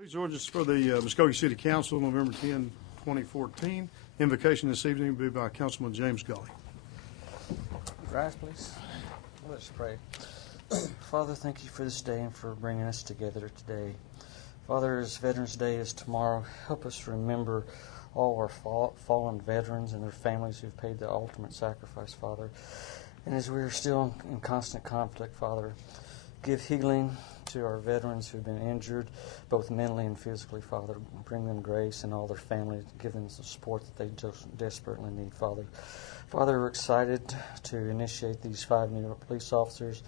Please join us for the Muskogee City Council, November 10, 2014. Invocation this evening will be by Councilman James Gully. Rise, please. Let's pray. Father, thank you for this day and for bringing us together today. Father, as Veterans Day is tomorrow, help us remember all our fallen veterans and their families who've paid the ultimate sacrifice, Father. And as we are still in constant conflict, Father, give healing to our veterans who've been injured, both mentally and physically, Father. Bring them grace and all their families. Give them the support that they just desperately need, Father. Father, we're excited to initiate these 5 new police officers.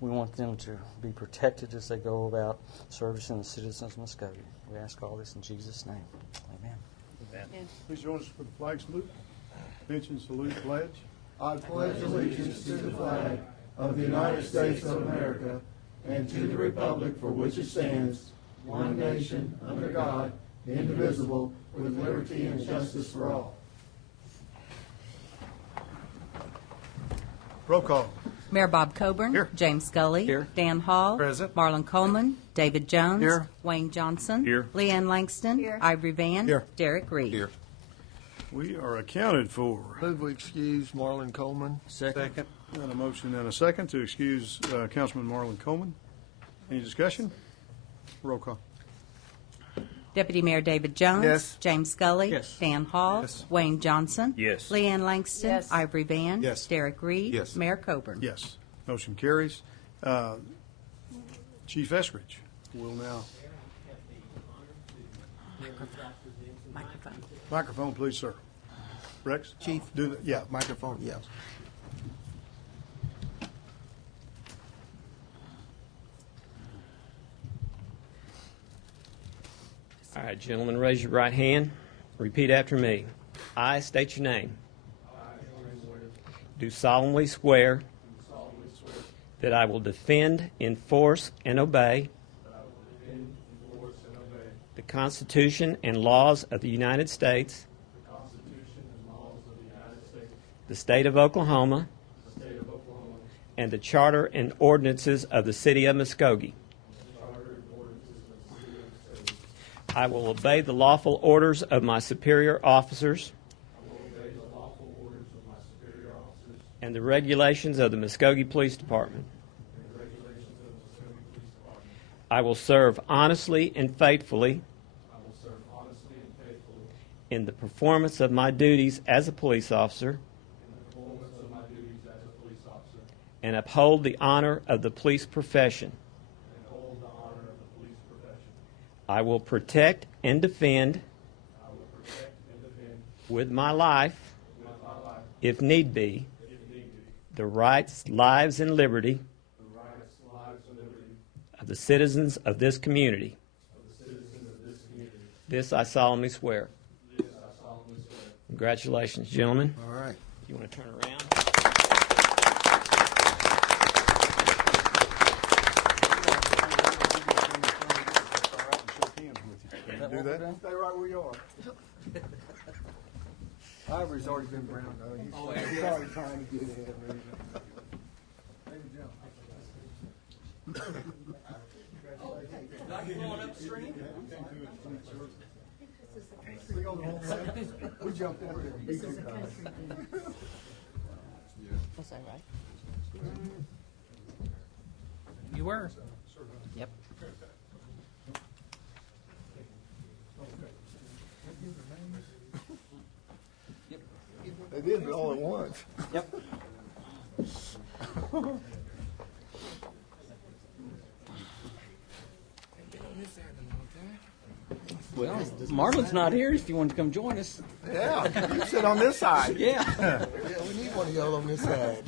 We want them to be protected as they go about servicing the citizens of Muskogee. We ask all this in Jesus' name. Amen. Amen. Please join us for the flag salute. Attention, salute, pledge. I pledge allegiance to the flag of the United States of America and to the republic for which it stands, one nation, under God, indivisible, with liberty and justice for all. Roll call. Mayor Bob Coburn. Here. James Scully. Here. Dan Hall. Present. Marlon Coleman. David Jones. Here. Wayne Johnson. Here. Leanne Langston. Here. Ivory Van. Here. Derek Reed. Here. We are accounted for. Move we excuse Marlon Coleman. Second. And a motion and a second to excuse Councilman Marlon Coleman. Any discussion? Roll call. Deputy Mayor David Jones. Yes. James Scully. Yes. Dan Hall. Yes. Wayne Johnson. Yes. Leanne Langston. Yes. Ivory Van. Yes. Derek Reed. Yes. Mayor Coburn. Yes. Motion carries. Chief Eskridge will now. Microphone. Microphone, please, sir. Rex? Chief. Do the, yeah. Microphone, yes. All right, gentlemen, raise your right hand. Repeat after me. I state your name. Do solemnly swear that I will defend, enforce, and obey the Constitution and laws of the United States, the state of Oklahoma, and the charter and ordinances of the city of Muskogee. I will obey the lawful orders of my superior officers and the regulations of the Muskogee Police Department. I will serve honestly and faithfully in the performance of my duties as a police officer and uphold the honor of the police profession. I will protect and defend with my life, if need be, the rights, lives, and liberty of the citizens of this community. This I solemnly swear. Congratulations, gentlemen. All right. You want to turn around? Do that? Stay right where you are. Ivory's already been browned out. He's already trying to get ahead. We jumped out there. Was that right? You were. Yep. They did it all at once. Yep. Well, Marlon's not here if you want to come join us. Yeah, you sit on this side. Yeah. Yeah, we need one of y'all on this side.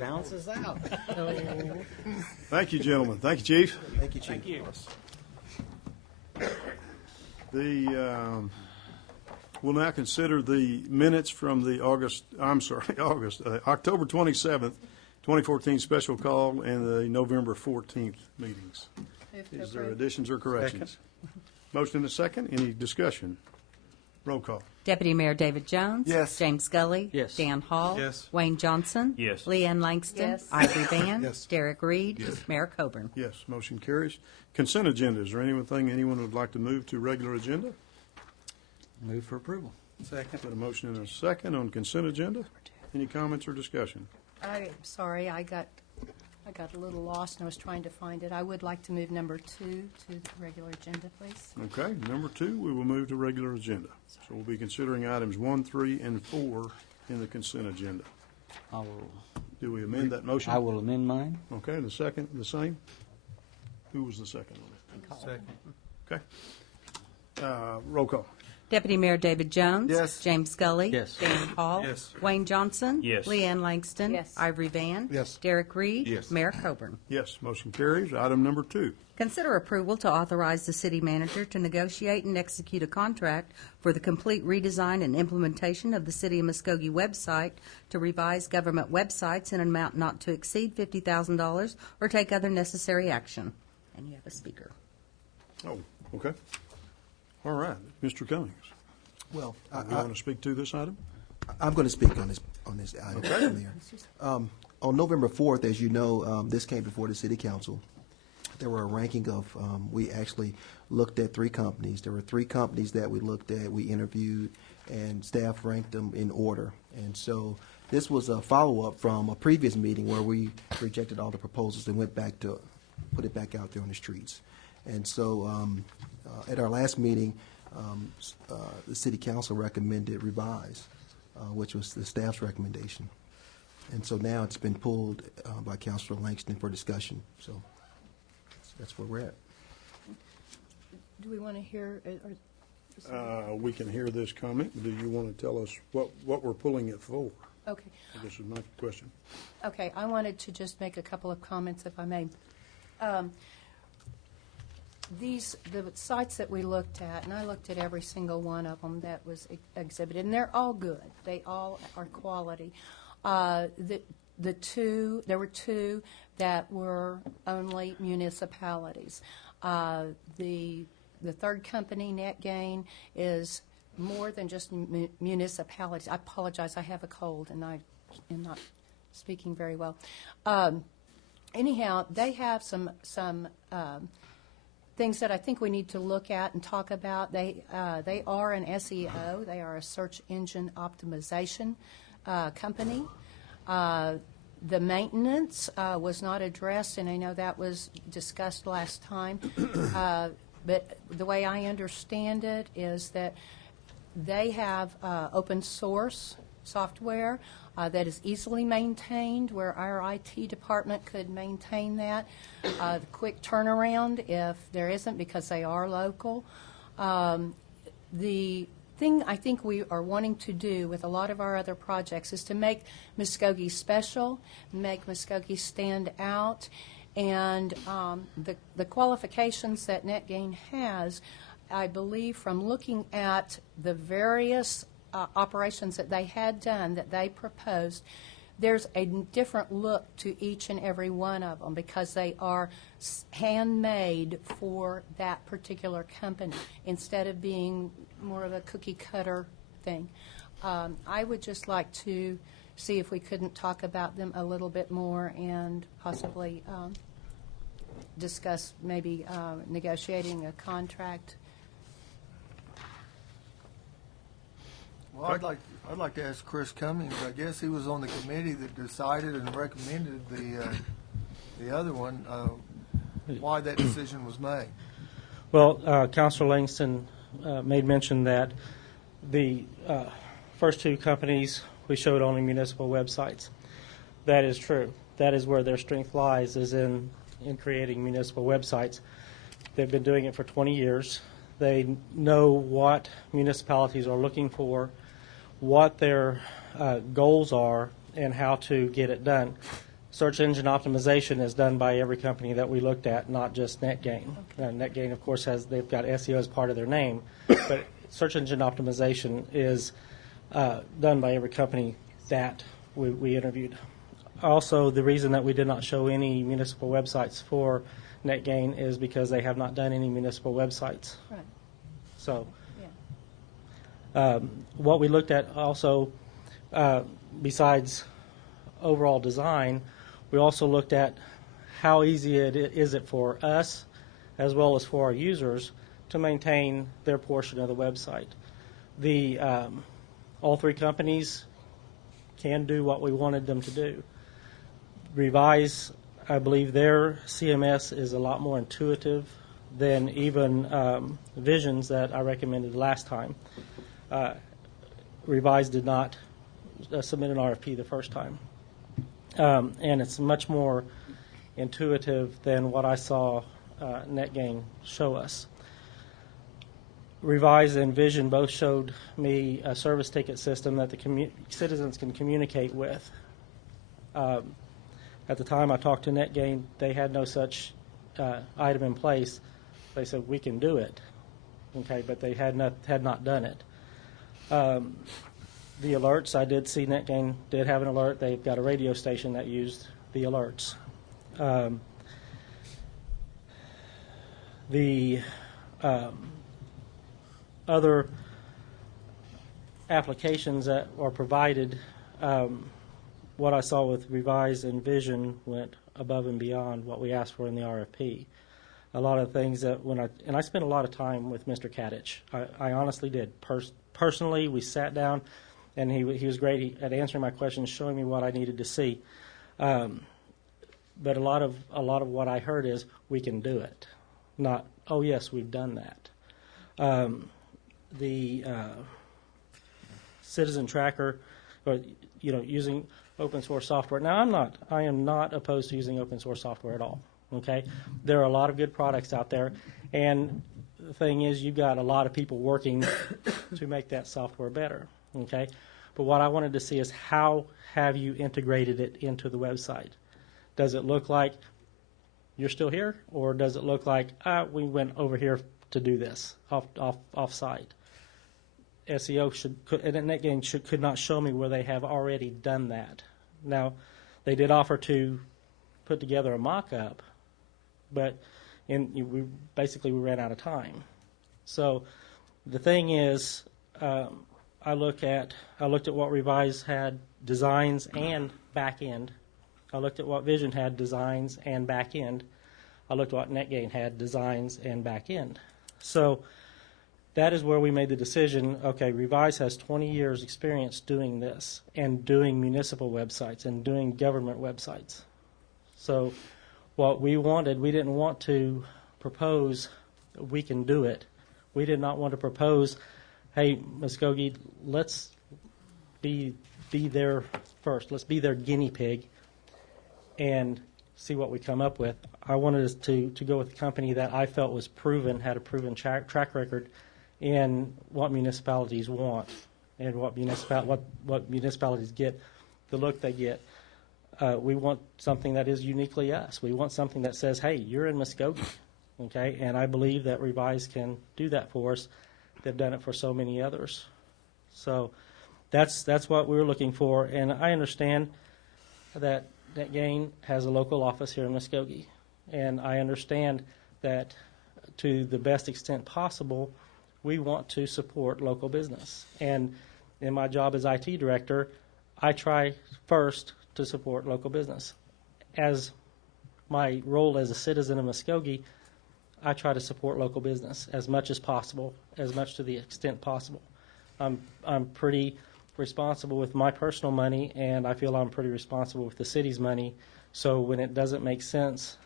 Balances out. Thank you, gentlemen. Thank you, Chief. Thank you, Chief. Thank you. We'll now consider the minutes from the October 27th, 2014 special call and the November 14th meetings. Is there additions or corrections? Motion and a second. Any discussion? Roll call. Deputy Mayor David Jones. Yes. James Scully. Yes. Dan Hall. Yes. Wayne Johnson. Yes. Leanne Langston. Yes. Ivory Van. Yes. Derek Reed. Mayor Coburn. Yes, motion carries. Consent agenda, is there anything anyone would like to move to regular agenda? Move for approval. Second. Got a motion and a second on consent agenda. Any comments or discussion? I'm sorry, I got a little lost and I was trying to find it. I would like to move number 2 to the regular agenda, please. Okay, number 2, we will move to regular agenda. So we'll be considering items 1, 3, and 4 in the consent agenda. Do we amend that motion? I will amend mine. Okay, the second, the same? Who was the second on it? Second. Okay. Roll call. Deputy Mayor David Jones. Yes. James Scully. Yes. Dan Hall. Yes. Wayne Johnson. Yes. Leanne Langston. Yes. Ivory Van. Yes. Derek Reed. Yes. Mayor Coburn. Yes, motion carries. Item number 2. Consider approval to authorize the city manager to negotiate and execute a contract for the complete redesign and implementation of the City of Muskogee website to revise government websites in an amount not to exceed $50,000 or take other necessary action. And you have a speaker. Oh, okay. All right, Mr. Cummings. Well, You want to speak to this item? I'm going to speak on this item, Mayor. On November 4th, as you know, this came before the City Council. There were a ranking of, we actually looked at 3 companies. There were 3 companies that we looked at, we interviewed, and staff ranked them in order. And so this was a follow-up from a previous meeting where we rejected all the proposals and went back to put it back out there on the streets. And so at our last meeting, the City Council recommended revise, which was the staff's recommendation. And so now it's been pulled by Councilor Langston for discussion. So that's where we're at. Do we want to hear, We can hear this comment. Do you want to tell us what we're pulling it for? okay. I guess is my question. Okay, I wanted to just make a couple of comments, if I may. The sites that we looked at, and I looked at every single one of them that was exhibited, and they're all good. They all are quality. There were 2 that were only municipalities. The third company, NetGain, is more than just municipalities. I apologize, I have a cold and I am not speaking very well. Anyhow, they have some things that I think we need to look at and talk about. They are an SEO. They are a search engine optimization company. The maintenance was not addressed, and I know that was discussed last time. But the way I understand it is that they have open source software that is easily maintained, where our IT department could maintain that. The quick turnaround if there isn't, because they are local. The thing I think we are wanting to do with a lot of our other projects is to make Muskogee special, make Muskogee stand out, and the qualifications that NetGain has, I believe from looking at the various operations that they had done, that they proposed, there's a different look to each and every one of them because they are handmade for that particular company instead of being more of a cookie cutter thing. I would just like to see if we couldn't talk about them a little bit more and possibly discuss maybe negotiating a contract. Well, I'd like to ask Chris Cummings. I guess he was on the committee that decided and recommended the other one. Why that decision was made? Well, Councilor Langston made mention that the first 2 companies we showed only municipal websites. That is true. That is where their strength lies, is in creating municipal websites. They've been doing it for 20 years. They know what municipalities are looking for, what their goals are, and how to get it done. Search engine optimization is done by every company that we looked at, not just NetGain. NetGain, of course, they've got SEO as part of their name, but search engine optimization is done by every company that we interviewed. Also, the reason that we did not show any municipal websites for NetGain is because they have not done any municipal websites. Right. So, Yeah. What we looked at also, besides overall design, we also looked at how easy is it for us as well as for our users to maintain their portion of the website. All three companies can do what we wanted them to do. Revise, I believe their CMS is a lot more intuitive than even Vision's that I recommended last time. Revise did not submit an RFP the first time. And it's much more intuitive than what I saw NetGain show us. Revise and Vision both showed me a service ticket system that the citizens can communicate with. At the time I talked to NetGain, they had no such item in place. They said, we can do it, okay, but they had not done it. The alerts, I did see NetGain did have an alert. They've got a radio station that used the alerts. The other applications that are provided, what I saw with Revise and Vision went above and beyond what we asked for in the RFP. A lot of things that and I spent a lot of time with Mr. Kadich. I honestly did. Personally, we sat down, and he was great at answering my questions, showing me what I needed to see. But a lot of what I heard is, we can do it. Not, oh yes, we've done that. The citizen tracker, or using open source software. Now, I am not opposed to using open source software at all. Okay, there are a lot of good products out there, and the thing is, you've got a lot of people working to make that software better. Okay, but what I wanted to see is, how have you integrated it into the website? Does it look like you're still here, or does it look like we went over here to do this off site? SEO and NetGain could not show me where they have already done that. Now, they did offer to put together a mock-up, but we ran out of time. So the thing is, I looked at what Revise had, designs and back end. I looked at what Vision had, designs and back end. I looked at what NetGain had, designs and back end. So that is where we made the decision, okay, Revise has 20 years experience doing this, and doing municipal websites and doing government websites. So what we wanted, we didn't want to propose, we can do it. We did not want to propose, hey, Muskogee, let's be there first. Let's be their guinea pig and see what we come up with. I wanted us to go with a company that I felt was proven, had a proven track record in what municipalities want and what municipalities get, the look they get. We want something that is uniquely us. We want something that says, hey, you're in Muskogee, okay? And I believe that Revise can do that for us. They've done it for so many others. So that's what we're looking for. And I understand that NetGain has a local office here in Muskogee. And I understand that to the best extent possible, we want to support local business. And in my job as IT director, I try first to support local business. As my role as a citizen of Muskogee, I try to support local business as much as possible, as much to the extent possible. I'm pretty responsible with my personal money, and I feel I'm pretty responsible with the city's money. So when it doesn't make sense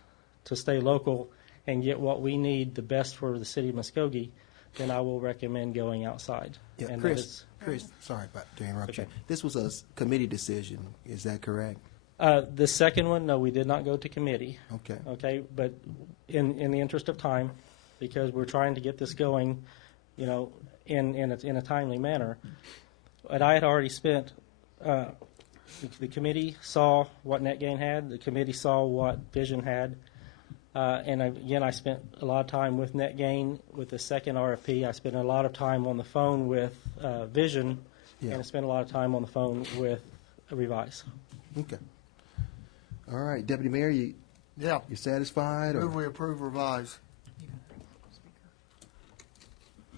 to stay local and get what we need, the best for the city of Muskogee, then I will recommend going outside. Yeah, and Chris, sorry to interrupt you. This was a committee decision. Is that correct? The second one, no, we did not go to committee. Okay. Okay, but in the interest of time, because we're trying to get this going, in a timely manner. But I had already spent. The committee saw what NetGain had. The committee saw what Vision had. And again, I spent a lot of time with NetGain with the second RFP. I spent a lot of time on the phone with Vision, and I spent a lot of time on the phone with Revise. Okay. All right, Deputy Mayor, you satisfied? Move we approve Revise.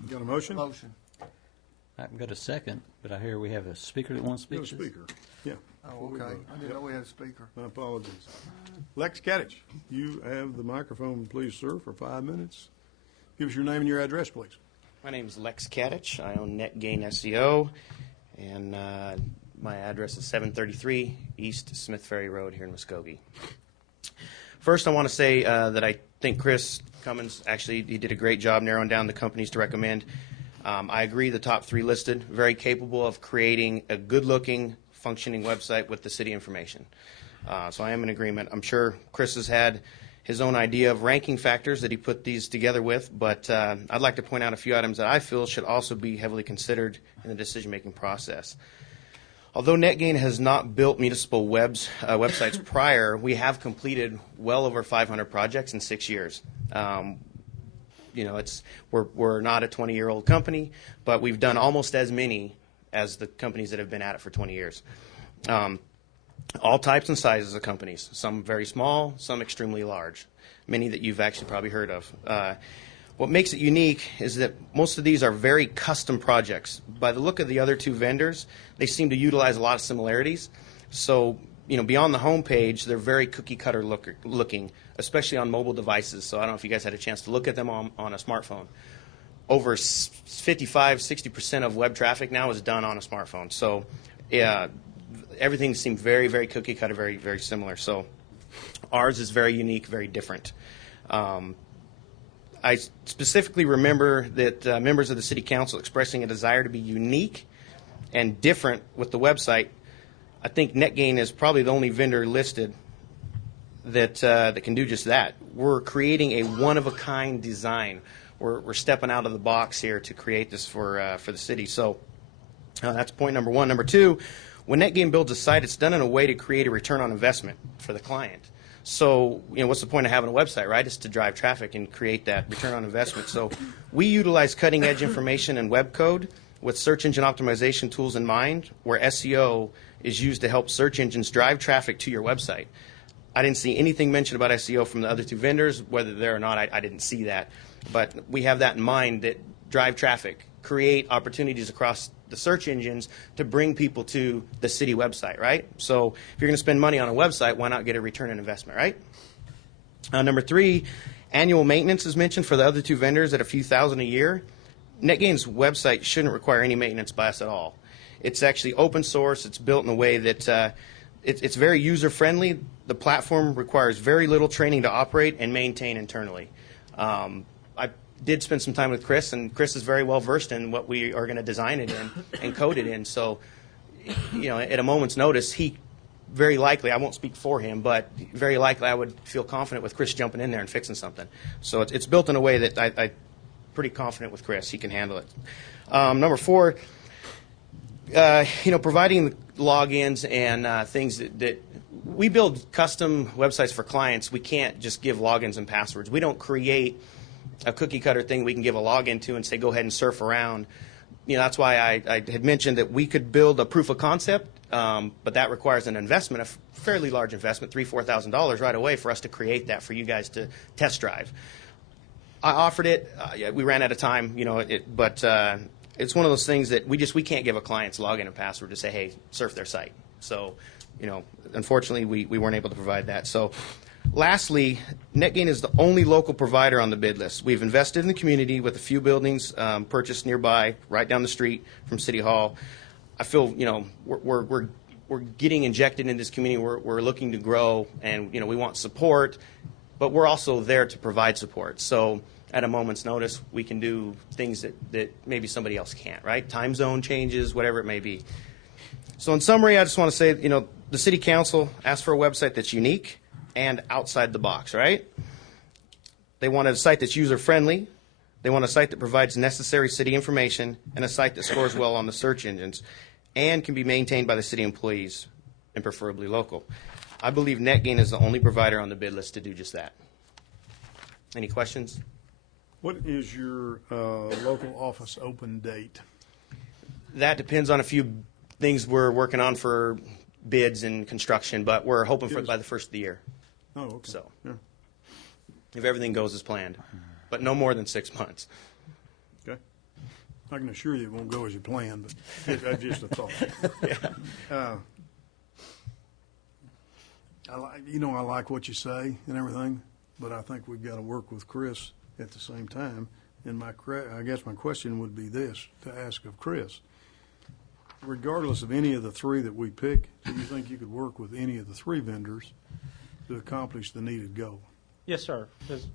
You got a motion? Motion. I haven't got a second, but I hear we have a speaker that wants to You speak. have a speaker. Yeah. Oh, okay. I didn't know we had a speaker. My apologies. Lex Kadich, you have the microphone, please, sir, for 5 minutes. Give us your name and your address, please. My name is Lex Kadich. I own NetGain SEO, and my address is 733 East Smith Ferry Road here in Muskogee. First, I want to say that I think Chris Cummins, actually, he did a great job narrowing down the companies to recommend. I agree the top 3 listed, very capable of creating a good-looking, functioning website with the city information. So I am in agreement. I'm sure Chris has had his own idea of ranking factors that he put these together with, but I'd like to point out a few items that I feel should also be heavily considered in the decision-making process. Although NetGain has not built municipal websites prior, we have completed well over 500 projects in 6 years. We're not a 20-year-old company, but we've done almost as many as the companies that have been at it for 20 years. All types and sizes of companies, some very small, some extremely large, many that you've actually probably heard of. What makes it unique is that most of these are very custom projects. By the look of the other 2 vendors, they seem to utilize a lot of similarities. So, beyond the home page, they're very cookie-cutter looking, especially on mobile devices. So I don't know if you guys had a chance to look at them on a smartphone. Over 55-60% of web traffic now is done on a smartphone. So everything seemed very, very cookie-cutter, very, very similar. So ours is very unique, very different. I specifically remember that members of the City Council expressing a desire to be unique and different with the website. I think NetGain is probably the only vendor listed that can do just that. We're creating a one-of-a-kind design. We're stepping out of the box here to create this for the city. So that's point number 1. Number 2, when NetGain builds a site, it's done in a way to create a return on investment for the client. So, what's the point of having a website, right? It's to drive traffic and create that return on investment. So we utilize cutting-edge information and web code with search engine optimization tools in mind, where SEO is used to help search engines drive traffic to your website. I didn't see anything mentioned about SEO from the other 2 vendors. Whether there or not, I didn't see that. But we have that in mind, that drive traffic, create opportunities across the search engines to bring people to the city website, right? So if you're going to spend money on a website, why not get a return on investment, right? Number 3, annual maintenance is mentioned for the other 2 vendors at a few thousand a year. NetGain's website shouldn't require any maintenance by us at all. It's actually open source. It's built in a way that it's very user-friendly. The platform requires very little training to operate and maintain internally. I did spend some time with Chris, and Chris is very well versed in what we are going to design it in and code it in. So, at a moment's notice, he very likely, I won't speak for him, but very likely I would feel confident with Chris jumping in there and fixing something. So it's built in a way that I'm pretty confident with Chris. He can handle it. Number 4, providing logins and things that we build custom websites for clients. We can't just give logins and passwords. We don't create a cookie-cutter thing we can give a login to and say, go ahead and surf around. That's why I had mentioned that we could build a proof of concept, but that requires an investment, a fairly large investment, $3,000 to $4,000 right away for us to create that for you guys to test drive. I offered it. We ran out of time, but it's one of those things that we can't give a client's login and password to say, hey, surf their site. So, unfortunately, we weren't able to provide that. So, lastly, NetGain is the only local provider on the bid list. We've invested in the community with a few buildings purchased nearby, right down the street from City Hall. I feel, we're getting injected in this community. We're looking to grow, and we want support, but we're also there to provide support. So at a moment's notice, we can do things that maybe somebody else can't, right? Time zone changes, whatever it may be. So in summary, I just want to say, the City Council asked for a website that's unique and outside the box, right? They want a site that's user-friendly. They want a site that provides necessary city information and a site that scores well on the search engines and can be maintained by the city employees and preferably local. I believe NetGain is the only provider on the bid list to do just that. Any questions? What is your local office open date? That depends on a few things we're working on for bids and construction, but we're hoping for it by the first of the year. Oh, okay. So, yeah. If everything goes as planned, but no more than 6 months. Okay. I can assure you it won't go as you planned, but that's just a thought. I like what you say and everything, but I think we've got to work with Chris at the same time. And I guess my question would be this, to ask of Chris. Regardless of any of the three that we pick, do you think you could work with any of the three vendors to accomplish the needed goal? Yes, sir. 'Cause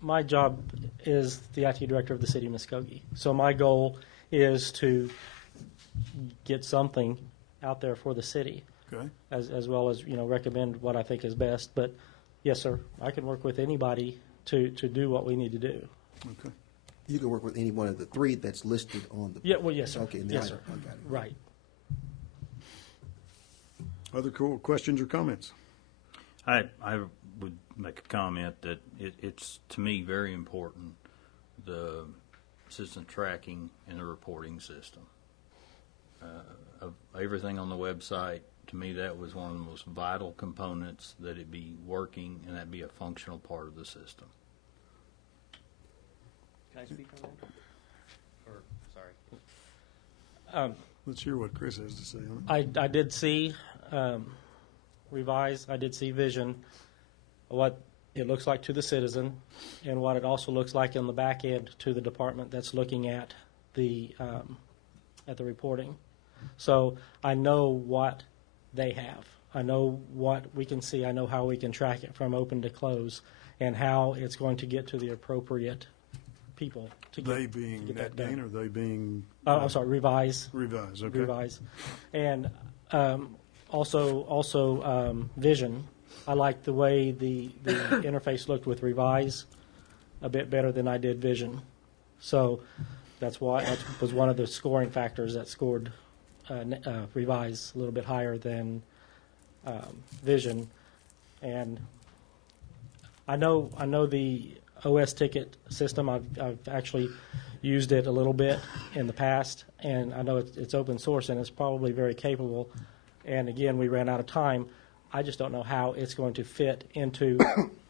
my job is the IT director of the city of Muskogee. So my goal is to get something out there for the city, Okay. as well as recommend what I think is best. But yes, sir, I can work with anybody to do what we need to do. Okay. You can work with any one of the three that's listed on the. Yeah. Well, yes, sir. Okay. Yes, sir. I got it. Right. Other cool questions or comments? I would make a comment that it's, to me, very important, the citizen tracking and the reporting system. Of everything on the website, to me, that was one of the most vital components, that it be working and that be a functional part of the system. Can I speak on that? Or, sorry. Let's hear what Chris has to say on it. I did see Revise. I did see Vision, what it looks like to the citizen, and what it also looks like on the back end to the department that's looking at the reporting. So I know what they have. I know what we can see. I know how we can track it from open to close, and how it's going to get to the appropriate people. They being NetGain, or they being? I'm sorry, Revise. Revise, okay. Revise. And also Vision. I like the way the interface looked with Revise a bit better than I did Vision. So that was one of the scoring factors that scored Revise a little bit higher than Vision. And I know the OS ticket system. I've actually used it a little bit in the past, and I know it's open source and it's probably very capable. And again, we ran out of time. I just don't know how it's going to fit into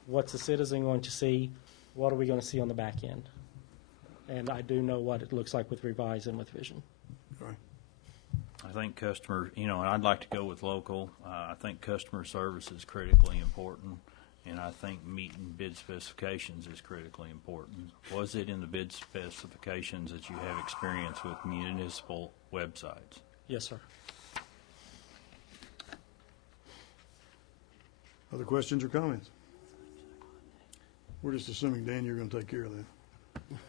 what's the citizen going to see, what are we going to see on the back end. And I do know what it looks like with Revise and with Vision. Right. I think customer, and I'd like to go with local. I think customer service is critically important, and I think meeting bid specifications is critically important. Was it in the bid specifications that you have experience with municipal websites? Yes, sir. Other questions or comments? We're just assuming, Dan, you're going to take care of that.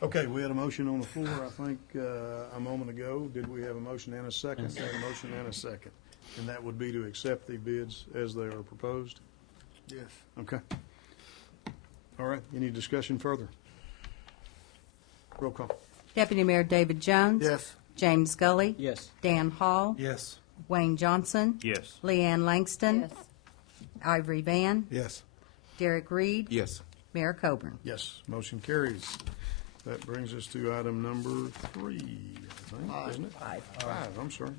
Okay, we had a motion on the floor, I think, a moment ago. Did we have a motion and a second? We had a motion and a second. And that would be to accept the bids as they are proposed? Yes. Okay. All right, any discussion further? Roll call. Deputy Mayor David Jones. Yes. James Gully. Yes. Dan Hall. Yes. Wayne Johnson. Yes. Leanne Langston. Yes. Ivory Van. Yes. Derek Reed. Yes. Mayor Coburn. Yes, motion carries. That brings us to item number 3, I think, isn't it? Five, I'm sorry.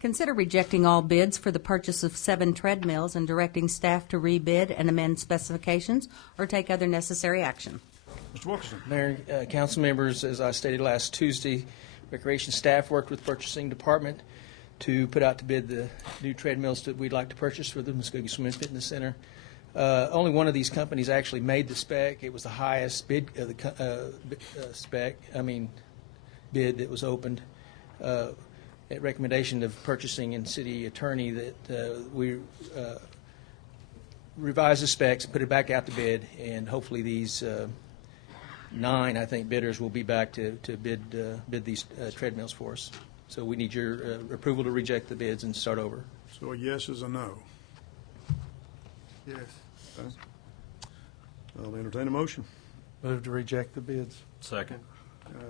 Consider rejecting all bids for the purchase of 7 treadmills and directing staff to rebid and amend specifications or take other necessary action. Mr. Wilkerson. Mayor, council members, as I stated last Tuesday, recreation staff worked with purchasing department to put out to bid the new treadmills that we'd like to purchase for the Muskogee Swimming Fitness Center. Only one of these companies actually made the spec. It was the highest bid of the bid that was opened. At recommendation of purchasing and city attorney, that we revise the specs, put it back out to bid, and hopefully these 9, I think, bidders will be back to bid these treadmills for us. So we need your approval to reject the bids and start over. So a yes is a no. Yes. Okay. I'll entertain a motion. Move to reject the bids. Second.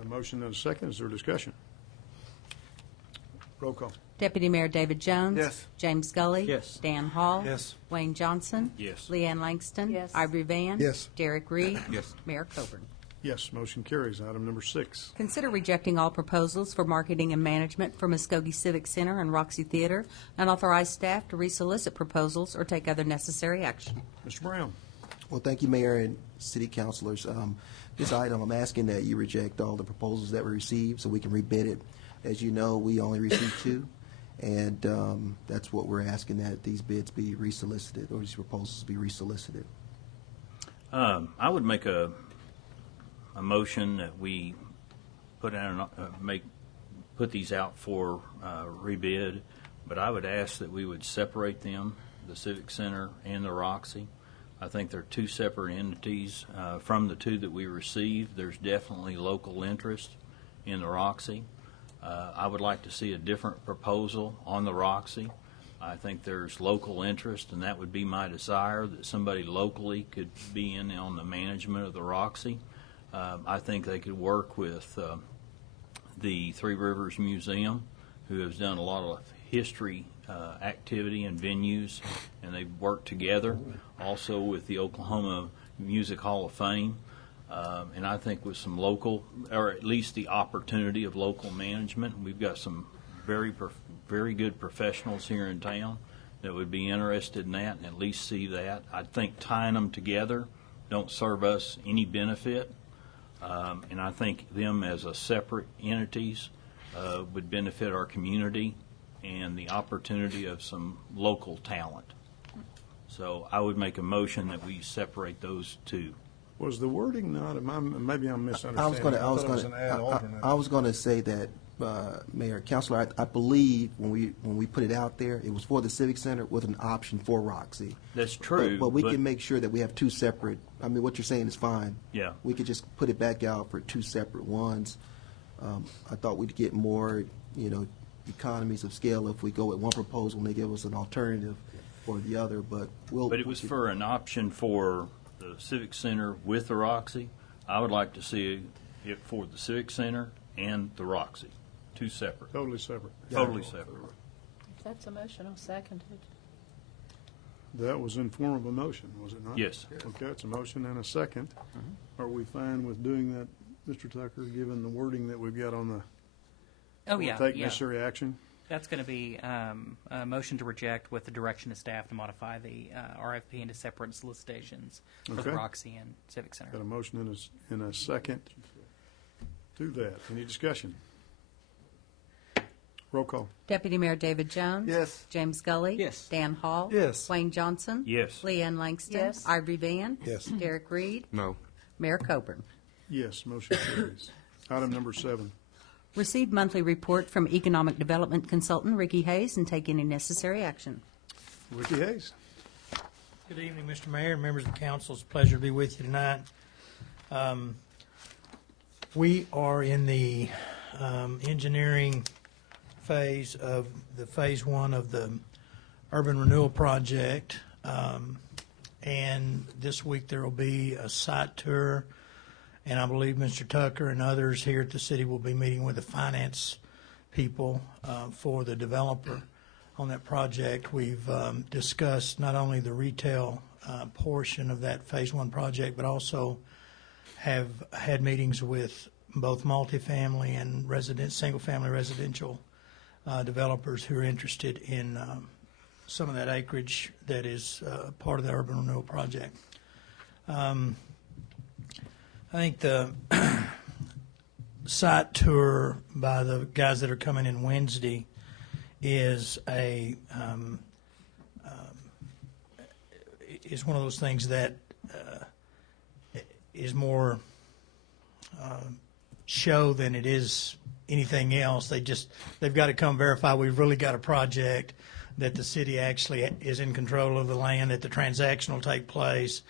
Motion and a second. Is there discussion? Roll call. Deputy Mayor David Jones. Yes. James Gully. Yes. Dan Hall. Yes. Wayne Johnson. Yes. Leanne Langston. Yes. Ivory Van. Yes. Derek Reed. Yes. Mayor Coburn. Yes, motion carries. Item number 6. Consider rejecting all proposals for marketing and management for Muskogee Civic Center and Roxy Theater and authorize staff to resolicit proposals or take other necessary action. Mr. Brown. Well, thank you, Mayor and City Councilors. This item, I'm asking that you reject all the proposals that we received so we can rebid it. As you know, we only received 2, and that's what we're asking, that these bids be resolicited, or these proposals be resolicited. I would make a motion that we put these out for rebid, but I would ask that we would separate them, the Civic Center and the Roxy. I think they're 2 separate entities. From the 2 that we received, there's definitely local interest in the Roxy. I would like to see a different proposal on the Roxy. I think there's local interest, and that would be my desire, that somebody locally could be in on the management of the Roxy. I think they could work with the Three Rivers Museum, who has done a lot of history activity and venues, and they've worked together. Also with the Oklahoma Music Hall of Fame. And I think with some local, or at least the opportunity of local management, we've got some very good professionals here in town that would be interested in that and at least see that. I think tying them together don't serve us any benefit, and I think them as a separate entities would benefit our community and the opportunity of some local talent. So I would make a motion that we separate those 2. Was the wording not, maybe I'm misunderstanding. I was going to say that, Mayor, Councilor, I believe when we put it out there, it was for the Civic Center with an option for Roxy. That's true. But we can make sure that we have 2 separate, I mean, what you're saying is fine. Yeah. We could just put it back out for 2 separate ones. I thought we'd get more, economies of scale if we go with one proposal and they give us an alternative for the other, but it was for an option for the Civic Center with the Roxy. I would like to see it for the Civic Center and the Roxy, 2 separate. Totally separate. Totally separate. If that's a motion, I'll second it. That was in form of a motion, was it not? Yes. Okay, it's a motion and a second. Are we fine with doing that, Mr. Tucker, given the wording that we've got on the take necessary action? That's going to be a motion to reject with the direction of staff to modify the RFP into separate solicitations for the Roxy and Civic Center. Got a motion and a second to that. Any discussion? Roll call. Deputy Mayor David Jones. Yes. James Gully. Yes. Dan Hall. Yes. Wayne Johnson. Yes. Leanne Langston. Yes. Ivory Van. Yes. Derek Reed. No. Mayor Coburn. Yes, motion carries. Item number 7. Receive monthly report from Economic Development Consultant Ricky Hayes and take any necessary action. Ricky Hayes. Good evening, Mr. Mayor and members of the council. It's a pleasure to be with you tonight. We are in the engineering phase of the phase 1 of the urban renewal project, and this week there will be a site tour, and I believe Mr. Tucker and others here at the city will be meeting with the finance people for the developer on that project. We've discussed not only the retail portion of that phase 1 project, but also have had meetings with both multifamily and single-family residential developers who are interested in some of that acreage that is part of the urban renewal project. I think the site tour by the guys that are coming in Wednesday is is one of those things that is more show than it is anything else. They've got to come verify we've really got a project, that the city actually is in control of the land, that the transaction will take place,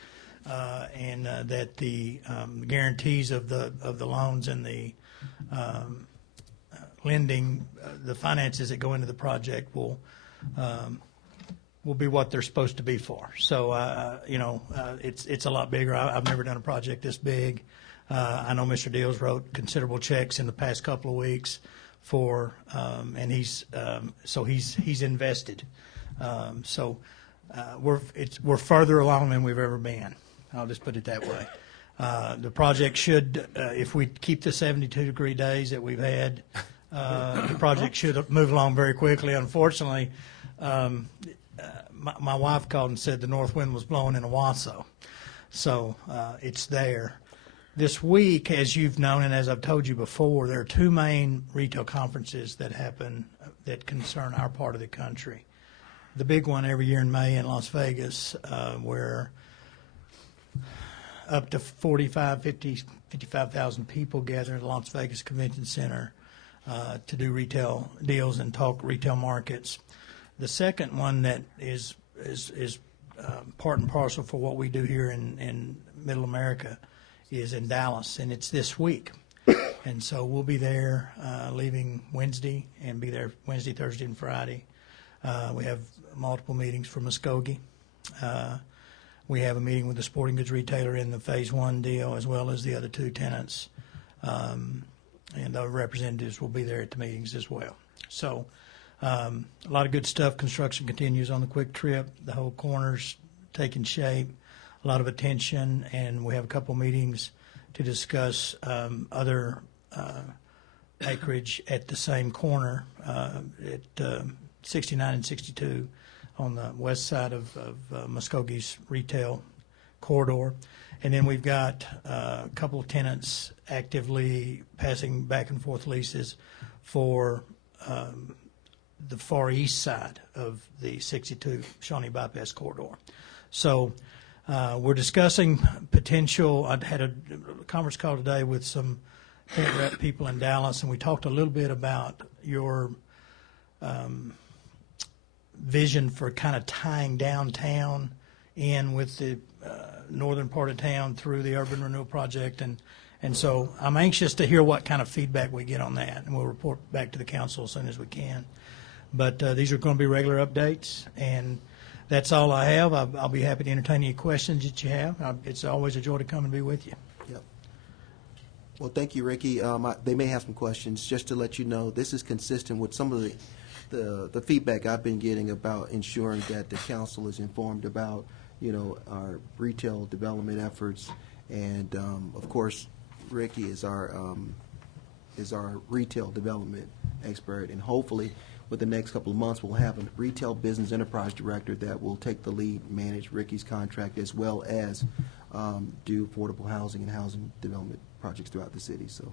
and that the guarantees of the loans and the lending, the finances that go into the project will be what they're supposed to be for. So it's a lot bigger. I've never done a project this big. I know Mr. Deals wrote considerable checks in the past couple of weeks for, and he's invested. We're further along than we've ever been. I'll just put it that way. The project should, if we keep the 72-degree days that we've had, the project should move along very quickly. Unfortunately, my wife called and said the north wind was blowing in Owasso. So it's there. This week, as you've known and as I've told you before, there are two main retail conferences that happen that concern our part of the country. The big one every year in May in Las Vegas, where up to 55,000 people gather at the Las Vegas Convention Center to do retail deals and talk retail markets. The second one that is part and parcel for what we do here in Middle America is in Dallas, and it's this week. And so we'll be there leaving Wednesday and be there Wednesday, Thursday, and Friday. We have multiple meetings for Muskogee. We have a meeting with the sporting goods retailer in the Phase 1 deal, as well as the other two tenants. And the representatives will be there at the meetings as well. So a lot of good stuff. Construction continues on the Quick Trip. The whole corner's taking shape. A lot of attention, and we have a couple meetings to discuss other acreage at the same corner at 69 and 62 on the west side of Muskogee's retail corridor. And then we've got a couple of tenants actively passing back and forth leases for the far east side of the 62 Shawnee Bypass corridor. So we're discussing potential. I had a conference call today with some tenant rep people in Dallas, and we talked a little bit about your vision for kind of tying downtown in with the northern part of town through the urban renewal project. And so I'm anxious to hear what kind of feedback we get on that, and we'll report back to the council as soon as we can. But these are going to be regular updates, and that's all I have. I'll be happy to entertain any questions that you have. It's always a joy to come and be with you. Yep. Well, thank you, Ricky. They may have some questions. Just to let you know, this is consistent with some of the feedback I've been getting about ensuring that the council is informed about, our retail development efforts. And, of course, Ricky is our retail development expert, and hopefully with the next couple of months we'll have a retail business enterprise director that will take the lead, manage Ricky's contract, as well as do affordable housing and housing development projects throughout the city. So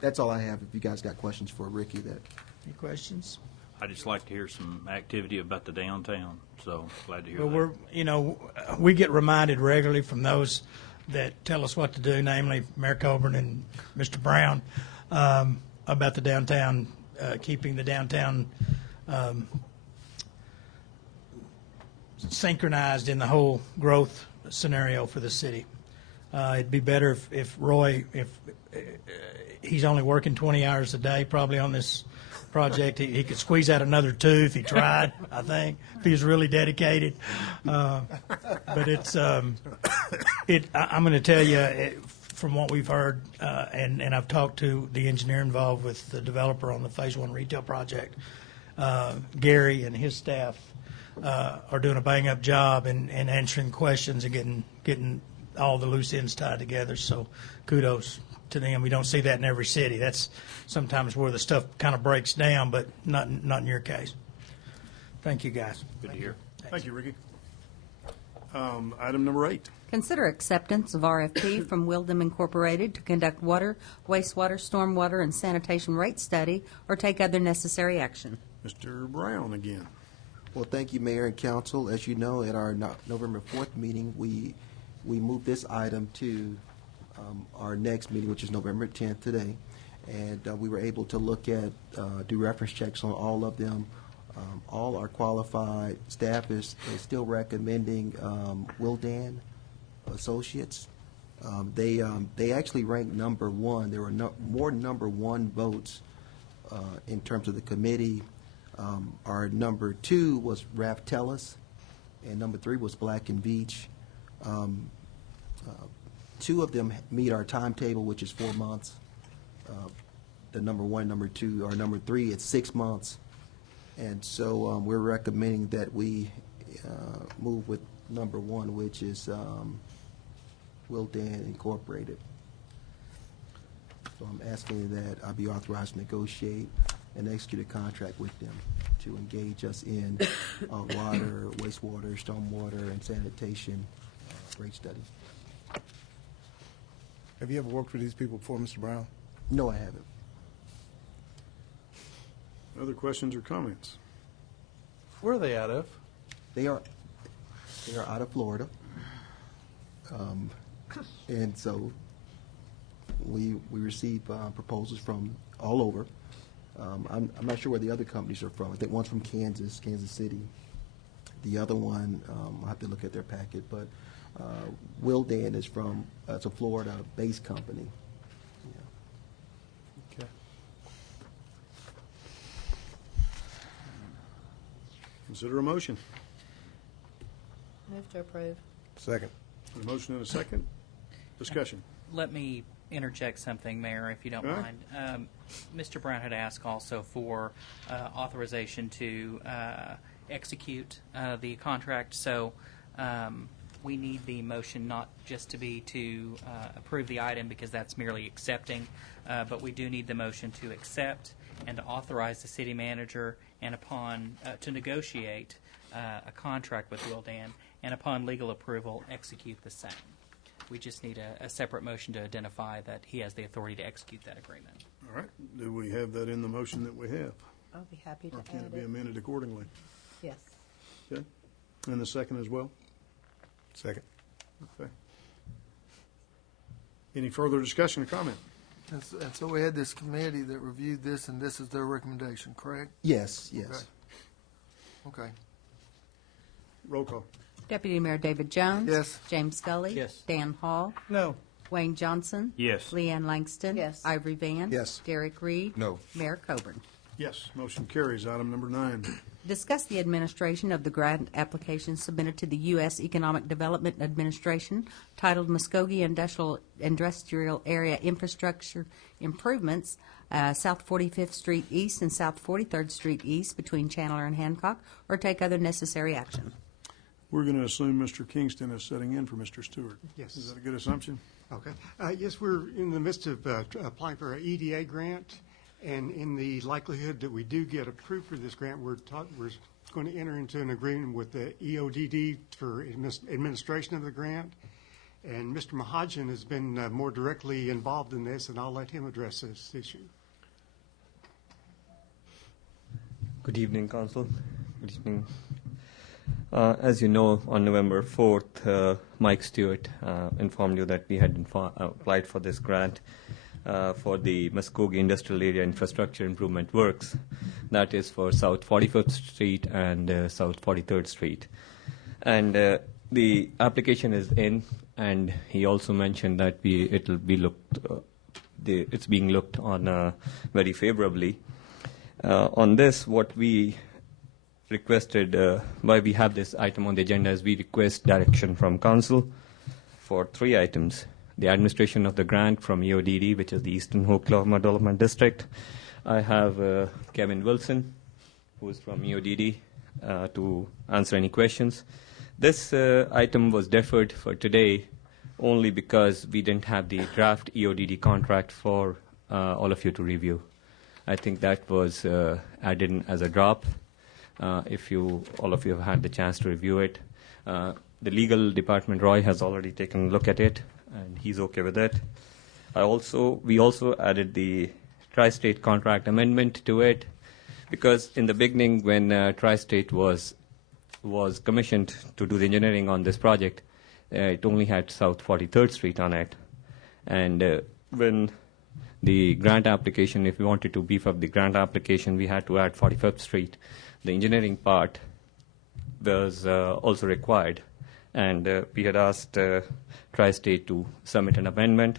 that's all I have. If you guys got questions for Ricky, Any questions? I'd just like to hear some activity about the downtown, so glad to hear Well, that. we get reminded regularly from those that tell us what to do, namely Mayor Coburn and Mr. Brown, about the downtown, keeping the downtown synchronized in the whole growth scenario for the city. It'd be better if Roy, he's only working 20 hours a day probably on this project. He could squeeze out another 2 if he tried, I think, if he was really dedicated. But it's, I'm going to tell you, from what we've heard, and I've talked to the engineer involved with the developer on the Phase 1 retail project, Gary and his staff are doing a bang-up job in answering questions and getting all the loose ends tied together. So kudos to them. We don't see that in every city. That's sometimes where the stuff kind of breaks down, but not in your case. Thank you, guys. Good to hear. Thank you, Ricky. Item number 8. Consider acceptance of RFP from Wildem Incorporated to conduct water, wastewater, stormwater, and sanitation rate study, or take other necessary action. Mr. Brown again. Well, thank you, Mayor and Council. As you know, at our November 4th meeting, we moved this item to our next meeting, which is November 10th today. And we were able to look at, do reference checks on all of them. All are qualified. Staff is still recommending Wildan Associates. They actually ranked number 1. There were more number 1 votes in terms of the committee. Our number 2 was Raftellus, and number 3 was Black and Beach. 2 of them meet our timetable, which is 4 months. The number 1, number 2, or number 3, it's 6 months. And so we're recommending that we move with number 1, which is Wildan Incorporated. So I'm asking that I be authorized to negotiate and execute a contract with them to engage us in water, wastewater, stormwater, and sanitation rate study. Have you ever worked with these people before, Mr. Brown? No, I haven't. Other questions or comments? Where are they out of? They are out of Florida, and so we receive proposals from all over. I'm not sure where the other companies are from. I think one's from Kansas City. The other one, I'll have to look at their packet, but Willdan is from, it's a Florida-based company. Okay. Consider a motion. Move to approve. Second. A motion and a second. Discussion. Let me interject something, Mayor, if you don't Go ahead. mind. Mr. Brown had asked also for authorization to execute the contract, so we need the motion not just to be to approve the item because that's merely accepting, but we do need the motion to accept and to authorize the city manager and upon to negotiate a contract with Willdan and upon legal approval execute the same. We just need a separate motion to identify that he has the authority to execute that agreement. All right. Do we have that in the motion that we have? I'll be happy to Or can add it be it. amended accordingly? Yes. Okay. And the second as well? Second. Okay. Any further discussion or comment? And so we had this committee that reviewed this, and this is their recommendation, correct? Yes, yes. Okay. Roll call. Deputy Mayor David Jones. Yes. James Scully. Yes. Dan Hall. No. Wayne Johnson. Yes. Leanne Langston. Yes. Ivory Van. Yes. Derek Reed. No. Mayor Coburn. Yes. Motion carries. Item number 9. Discuss the administration of the grant application submitted to the U.S. Economic Development Administration titled Muskogee Industrial Area Infrastructure Improvements, South 45th Street East and South 43rd Street East between Chandler and Hancock, or take other necessary action. We're going to assume Mr. Kingston is sitting in for Mr. Stewart. Yes. Is that a good assumption? Okay. Yes, we're in the midst of applying for an EDA grant, and in the likelihood that we do get approved for this grant, we're going to enter into an agreement with the EODD for administration of the grant. And Mr. Mahajan has been more directly involved in this, and I'll let him address this issue. Good evening, Council. Good evening. As you know, on November 4th, Mike Stewart informed you that we had applied for this grant for the Muskogee Industrial Area Infrastructure Improvement Works. That is for South 45th Street and South 43rd Street. And the application is in, and he also mentioned that it's being looked on very favorably. On this, what we requested, why we have this item on the agenda, is we request direction from Council for 3 items. The administration of the grant from EODD, which is the Eastern Oklahoma Development District. I have Kevin Wilson, who is from EODD, to answer any questions. This item was deferred for today only because we didn't have the draft EODD contract for all of you to review. I think that was added in as a drop. If all of you have had the chance to review it. The legal department, Roy, has already taken a look at it, and he's okay with it. We also added the Tri-State contract amendment to it, because in the beginning, when Tri-State was commissioned to do the engineering on this project, it only had South 43rd Street on it. And when the grant application, if we wanted to beef up the grant application, we had to add 45th Street. The engineering part was also required, and we had asked Tri-State to submit an amendment,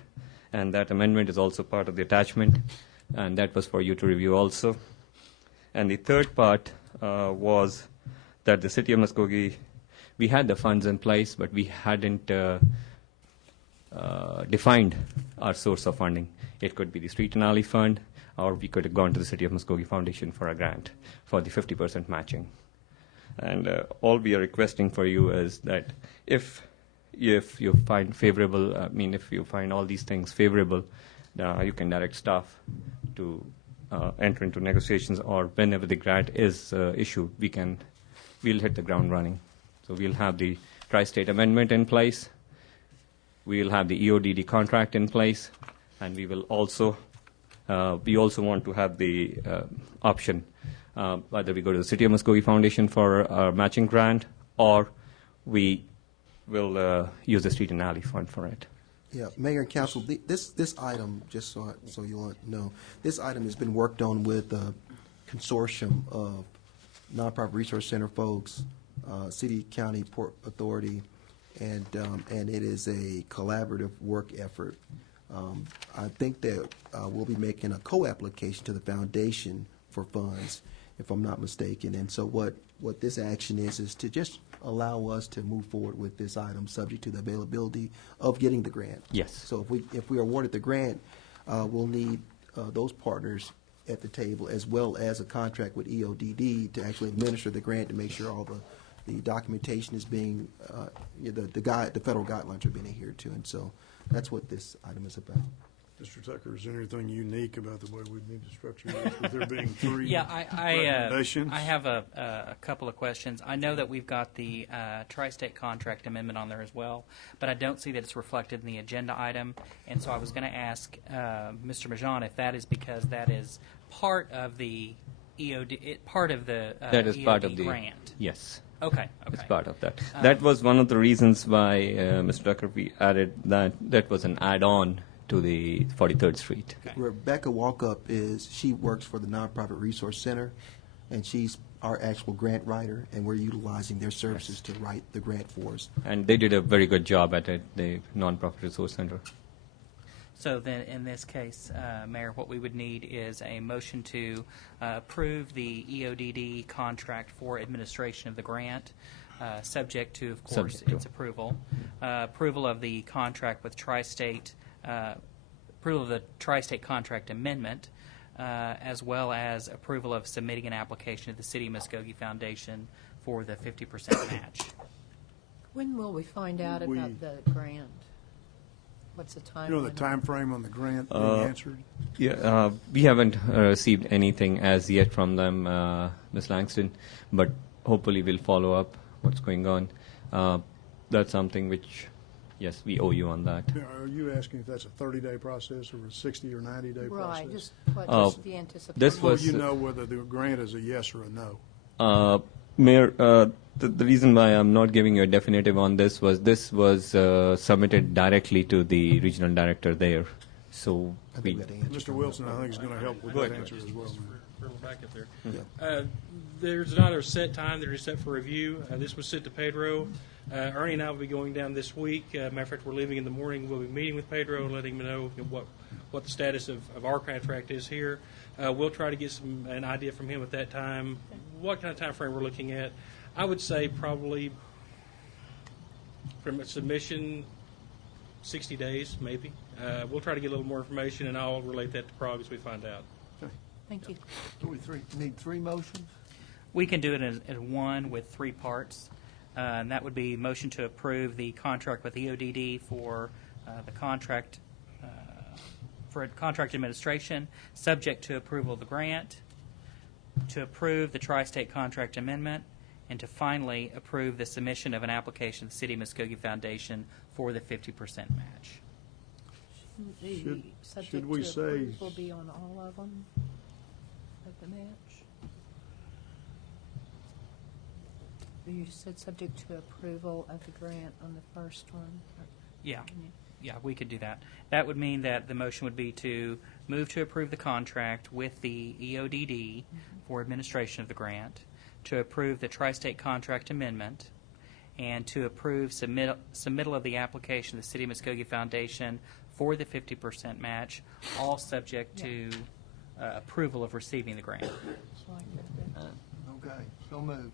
and that amendment is also part of the attachment, and that was for you to review also. And the third part was that the City of Muskogee, we had the funds in place, but we hadn't defined our source of funding. It could be the Street and Alley Fund, or we could have gone to the City of Muskogee Foundation for a grant for the 50% matching. And all we are requesting for you is that if you find favorable, if you find all these things favorable, you can direct staff to enter into negotiations or whenever the grant is issued, we'll hit the ground running. So we'll have the tri-state amendment in place. We'll have the EODD contract in place, and we will also want to have the option whether we go to the City of Muskogee Foundation for a matching grant or we will use the Street and Alley Fund for it. Yeah, Mayor and Council, this item, just so you know, this item has been worked on with a consortium of nonprofit resource center folks, city, county, port authority, and it is a collaborative work effort. I think that we'll be making a co-application to the foundation for funds, if I'm not mistaken. And so what this action is to just allow us to move forward with this item subject to the availability of getting the grant. Yes. So if we are awarded the grant, we'll need those partners at the table as well as a contract with EODD to actually administer the grant to make sure all the documentation is being, the federal guidelines are being adhered to. And so that's what this item is about. Mr. Tucker, is there anything unique about the way we need to structure this, with there being three Yeah, recommendations? I have a couple of questions. I know that we've got the tri-state contract amendment on there as well, but I don't see that it's reflected in the agenda item. And so I was going to ask Mr. Majan if that is because that is part of the EOD, part of the that is EOD part of the grant. Yes. Okay. It's part of that. That was one of the reasons why, Mr. Tucker, we added that was an add-on to the 43rd Street. Okay. Rebecca Walkup she works for the Nonprofit Resource Center, and she's our actual grant writer, and we're utilizing their services to write the grant for us. And they did a very good job at it, the Nonprofit Resource Center. So then, in this case, Mayor, what we would need is a motion to approve the EODD contract for administration of the grant, subject to, of course, its approval. Approval of the contract with Tri-State, approval of the Tri-State contract amendment, as well as approval of submitting an application to the City of Muskogee Foundation for the 50% match. When will we find out about the grant? What's the time? You know the time frame on the grant being answered? Yeah, we haven't received anything as yet from them, Ms. Langston, but hopefully we'll follow up what's going on. That's something which, yes, we owe you on that. Are you asking if that's a 30-day process or a 60 or 90-day process? Right, just what the anticipation. This was, you know whether the grant is a yes or a no? Mayor, the reason why I'm not giving you a definitive on this was submitted directly to the regional director there. So Mr. Wilson, I think, is going to help with that answer as well. We're back up there. Yeah. There's not a set time. They're just set for review. This was sent to Pedro. Ernie and I will be going down this week. Matter of fact, we're leaving in the morning. We'll be meeting with Pedro and letting him know what the status of our contract is here. We'll try to get an idea from him at that time what kind of time frame we're looking at. I would say probably from a submission, 60 days maybe. We'll try to get a little more information, and I'll relate that to Prague as we find out. Thank you. Do we need three motions? We can do it in one with three parts. And that would be motion to approve the contract with EODD for the contract for contract administration, subject to approval of the grant, to approve the tri-state contract amendment, and to finally approve the submission of an application to the City of Muskogee Foundation for the 50% match. Should we say will be on all of them at the match? You said subject to approval of the grant on the first one. Yeah, we could do that. That would mean that the motion would be to move to approve the contract with the EODD for administration of the grant, to approve the tri-state contract amendment, and to approve submittal of the application to the City of Muskogee Foundation for the 50% match, all subject to approval of receiving the grant. Okay, so moved.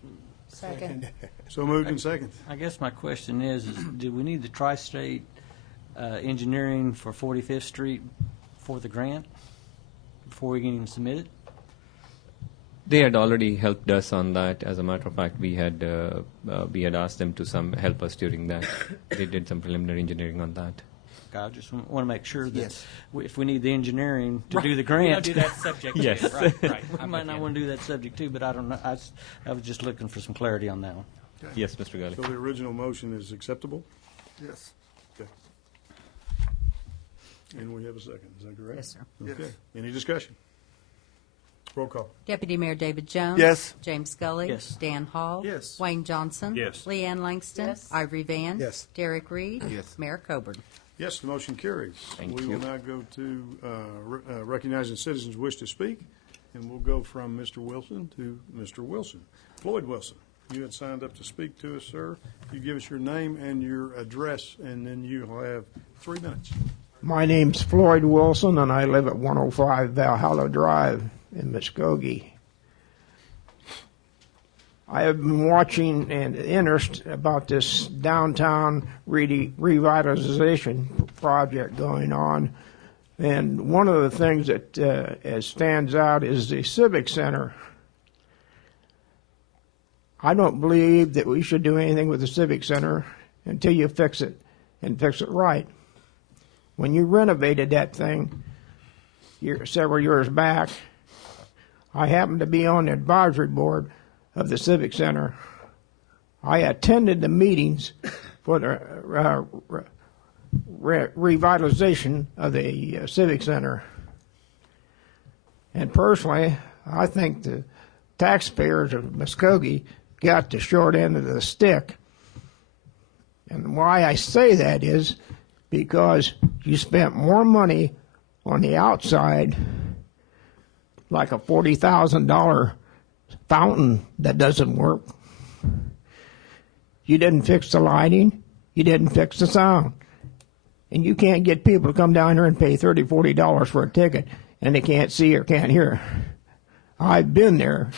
Second. So moved and second. I guess my question is do we need the tri-state engineering for 45th Street for the grant before we can even submit it? they had already helped us on that. As a matter of fact, we had asked them to help us during that. They did some preliminary engineering on that. ask. I just want to make sure that Yes. if we need the engineering to do the We grant. don't do that subject Yes. to. Right, right. We might not want to do that subject too, but I don't know. I was just looking for some clarity on that one. Yes, Mr. Gully. So the original motion is acceptable? Yes. Okay. And we have a second, is that correct? Yes, sir. Okay. Yes. Any discussion? Roll call. Deputy Mayor David Jones. Yes. James Scully. Yes. Dan Hall. Yes. Wayne Johnson. Yes. Leanne Langston. Yes. Ivory Van. Yes. Derek Reed. Yes. Mayor Coburn. Yes, the motion carries. Thank We you. will now go to recognizing citizens wish to speak, and we'll go from Mr. Wilson to Mr. Wilson. Floyd Wilson, you had signed up to speak to us, sir. You give us your name and your address, and then you'll have 3 minutes. My name's Floyd Wilson, and I live at 105 Valhalla Drive in Muskogee. I have been watching and interest about this downtown revitalization project going on, and one of the things that stands out is the Civic Center. I don't believe that we should do anything with the Civic Center until you fix it, and fix it right. When you renovated that thing several years back, I happened to be on the advisory board of the Civic Center. I attended the meetings for the revitalization of the Civic Center. And personally, I think the taxpayers of Muskogee got the short end of the stick. And why I say that is because you spent more money on the outside, like a $40,000 fountain that doesn't work. You didn't fix the lighting. You didn't fix the sound. And you can't get people to come down here and pay $30, $40 for a ticket, and they can't see or can't hear. I've been there,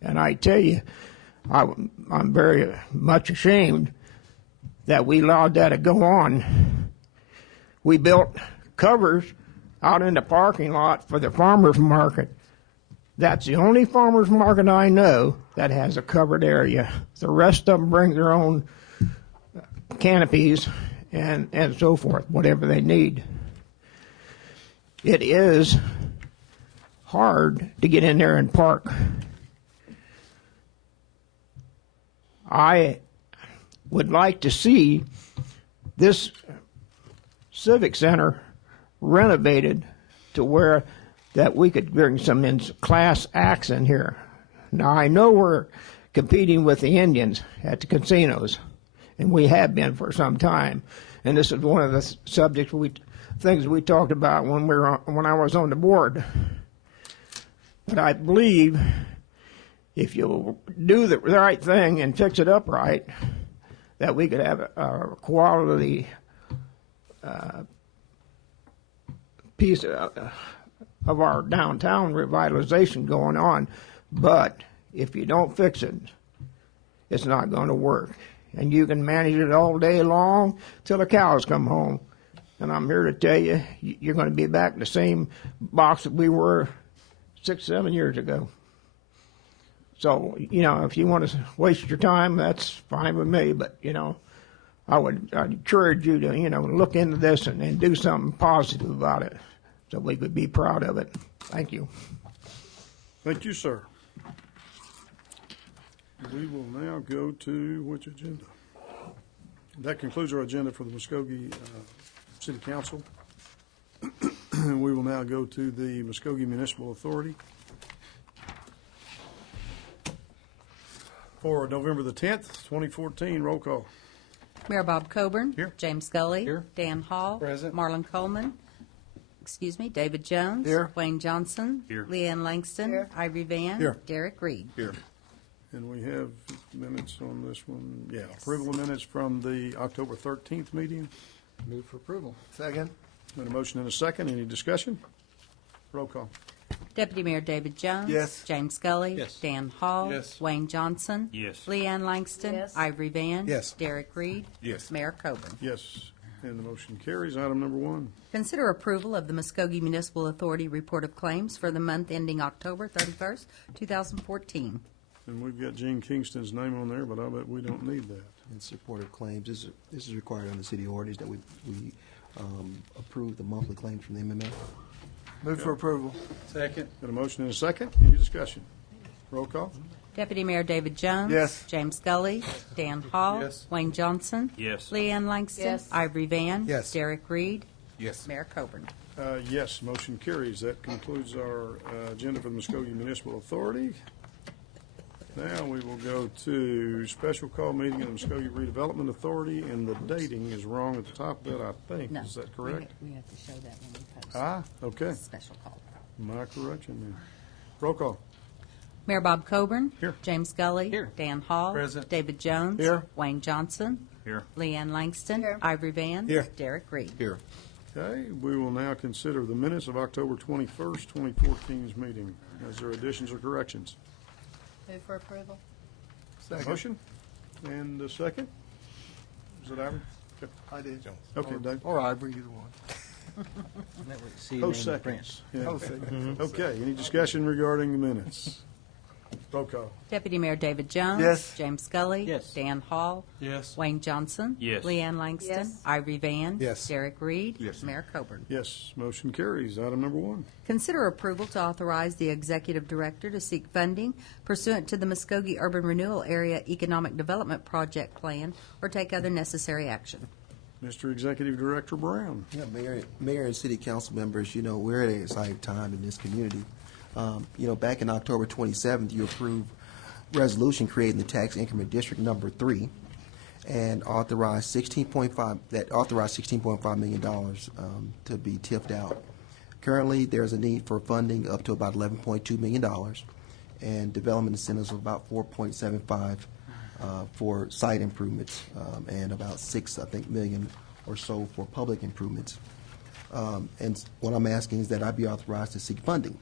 and I tell you, I'm very much ashamed that we allowed that to go on. We built covers out in the parking lot for the farmers market. That's the only farmers market I know that has a covered area. The rest of them bring their own canopies and so forth, whatever they need. It is hard to get in there and park. I would like to see this Civic Center renovated to where that we could bring some class acts in here. Now, I know we're competing with the Indians at the casinos, and we have been for some time. And this is one of the things we talked about when I was on the board. But I believe if you do the right thing and fix it up right, that we could have a quality piece of our downtown revitalization going on. But if you don't fix it, it's not going to work. And you can manage it all day long till the cows come home. And I'm here to tell you, you're going to be back in the same box that we were 6, 7 years ago. So, if you want to waste your time, that's fine with me. But, I'd encourage you to, look into this and do something positive about it so we could be proud of it. Thank you. Thank you, sir. We will now go to which agenda? That concludes our agenda for the Muskogee City Council. We will now go to the Muskogee Municipal Authority for November the 10th, 2014. Roll call. Mayor Bob Coburn. Here. James Scully. Here. Dan Hall. Present. Marlon Coleman. David Jones. Here. Wayne Johnson. Here. Leanne Langston. Here. Ivory Van. Here. Derek Reed. Here. And we have minutes on this one. Yeah, approval of minutes from the October 13th meeting. Move for approval. Second. Got a motion and a second. Any discussion? Roll call. Deputy Mayor David Jones. Yes. James Scully. Yes. Dan Hall. Yes. Wayne Johnson. Yes. Leanne Langston. Yes. Ivory Van. Yes. Derek Reed. Yes. Mayor Coburn. Yes. And the motion carries. Item number 1. Consider approval of the Muskogee Municipal Authority Report of Claims for the month ending October 31st, 2014. And we've got Gene Kingston's name on there, but I bet we don't need that. In support of claims, this is required under city ordinance that we approve the monthly claims from the MMA. Move for approval. Second. Got a motion and a second. Any discussion? Roll call. Deputy Mayor David Jones. Yes. James Scully. Dan Hall. Yes. Wayne Johnson. Yes. Leanne Langston. Yes. Ivory Van. Yes. Derek Reed. Yes. Mayor Coburn. Yes, motion carries. That concludes our agenda for the Muskogee Municipal Authority. Now we will go to special call meeting of the Muskogee Redevelopment Authority, and the dating is wrong at the top of that, I think. No. Is that correct? We have to show that when we post. Ah, okay. Special call. My correction then. Roll call. Mayor Bob Coburn. Here. James Scully. Here. Dan Hall. Present. David Jones. Here. Wayne Johnson. Here. Leanne Langston. Here. Ivory Van. Here. Derek Reed. Here. Okay, we will now consider the minutes of October 21st, 2014's meeting. Is there additions or corrections? Move for approval. Second. Motion? And a second? Is it Ivory? Okay. I did. Okay, Dave. Or Ivory, either one. See Oh, seconds. Yeah. Oh, second. Okay, any discussion regarding the minutes? Roll call. Deputy Mayor David Jones. Yes. James Scully. Yes. Dan Hall. Yes. Wayne Johnson. Yes. Leanne Langston. Yes. Ivory Van. Yes. Derek Reed. Yes. Mayor Coburn. Yes, motion carries. Item number 1. Consider approval to authorize the executive director to seek funding pursuant to the Muskogee Urban Renewal Area Economic Development Project Plan or take other necessary action. Mr. Executive Director Brown. Yeah, Mayor and City Council members, we're at an exciting time in this community. Back in October 27th, you approved resolution creating the tax increment district number 3 and authorized $16.5 million to be tipped out. Currently, there's a need for funding up to about $11.2 million and development incentives of about $4.75 for site improvements and about $6 million or so for public improvements. And what I'm asking is that I be authorized to seek funding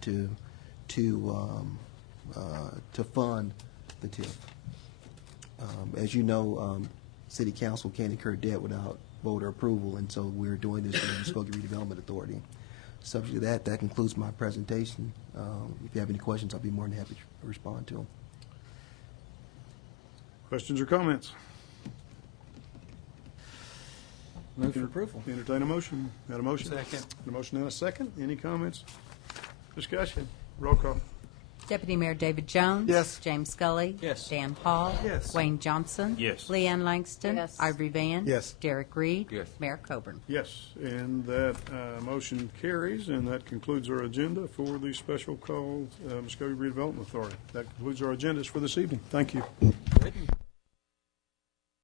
to fund the TIF. As you know, City Council can't incur debt without voter approval, and so we're doing this with the Muskogee Redevelopment Authority. Subject to that, that concludes my presentation. If you have any questions, I'll be more than happy to respond to them. Questions or comments? Move for approval. Entertain a motion. Got a motion? Second. A motion and a second. Any comments? Discussion? Roll call. Deputy Mayor David Jones. Yes. James Scully. Yes. Dan Hall. Yes. Wayne Johnson. Yes. Leanne Langston. Yes. Ivory Van. Yes. Derek Reed. Yes. Mayor Coburn. Yes, and that motion carries, and that concludes our agenda for the special call Muskogee Redevelopment Authority. That concludes our agendas for this evening. Thank you.